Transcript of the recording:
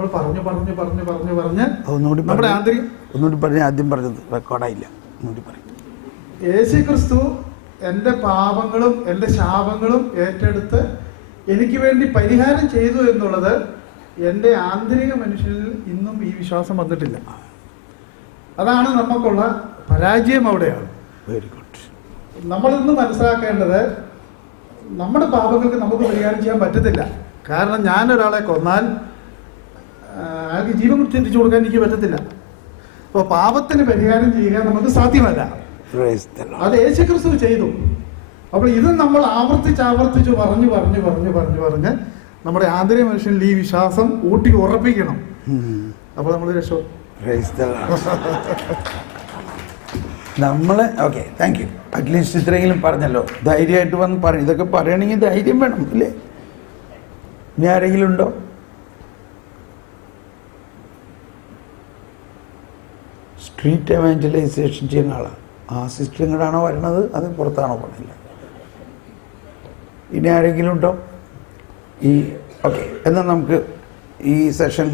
നമ്മൾ പറഞ്ഞു പറഞ്ഞു പറഞ്ഞു പറഞ്ഞു പറഞ്ഞ് ഒന്നുകൂടി നമ്മുടെ ആന്തരിക ഒന്നുകൂടി പറഞ്ഞ് ആദ്യം പറഞ്ഞത് റെക്കോർഡായില്ല. ഒന്നുകൂടി പറയും. യേശു ക്രിസ്തു എൻ്റെ പാപങ്ങളും എൻ്റെ ശാപങ്ങളും ഏറ്റെടുത്ത് എനിക്ക് വേണ്ടി പരിഹാരം ചെയ്തു എന്നുള്ളത് എൻ്റെ ആന്തരിക മനുഷ്യനിൽ ഇന്നും ഈ വിശ്വാസം വന്നിട്ടില്ല. അതാണ് നമുക്കുള്ള പരാജയം. അവിടെയാണ് വെരി ഗുഡ്. നമ്മളിന്ന് മനസ്സിലാക്കേണ്ടത് നമ്മുടെ പാപങ്ങൾക്ക് നമുക്ക് പരിഹാരം ചെയ്യാൻ പറ്റത്തില്ല. കാരണം ഞാനൊരാളെ കൊന്നാൽ അയാൾക്ക് ജീവൻ തിരിച്ചു കൊടുക്കാൻ എനിക്ക് പറ്റത്തില്ല. അപ്പോൾ പാപത്തിന് പരിഹാരം ചെയ്യുക നമുക്ക് സാധ്യമല്ല. അത് യേശുക്രിസ്തു ചെയ്തു. അപ്പോൾ ഇത് നമ്മൾ ആവർത്തിച്ച് പറഞ്ഞു പറഞ്ഞു പറഞ്ഞു പറഞ്ഞു പറഞ്ഞ് നമ്മുടെ ആന്തരിക മനുഷ്യനിൽ ഈ വിശ്വാസം ഊട്ടി ഉറപ്പിക്കണം. അപ്പോൾ നമ്മൾ രക്ഷ നമ്മളെ ഓക്കെ, താങ്ക് യു. അറ്റ്ലീസ്റ്റ് ഇത്രയെങ്കിലും പറഞ്ഞല്ലോ. ധൈര്യമായിട്ട് വന്ന് പറയും. ഇതൊക്കെ പറയണമെങ്കിൽ ധൈര്യം വേണം അല്ലേ? ഇനി ആരെങ്കിലും ഉണ്ടോ? സ്ട്രീറ്റ് എവാഞ്ചലൈസേഷൻ ചെയ്യുന്ന ആളാണ്. ആ സിസ്റ്റർ ഇങ്ങോട്ടാണോ വരണത്, അത് പുറത്താണോ പറഞ്ഞില്ല? ഇനി ആരെങ്കിലും ഉണ്ടോ? ഓക്കെ, എന്നാൽ നമുക്ക് ഈ സെഷൻ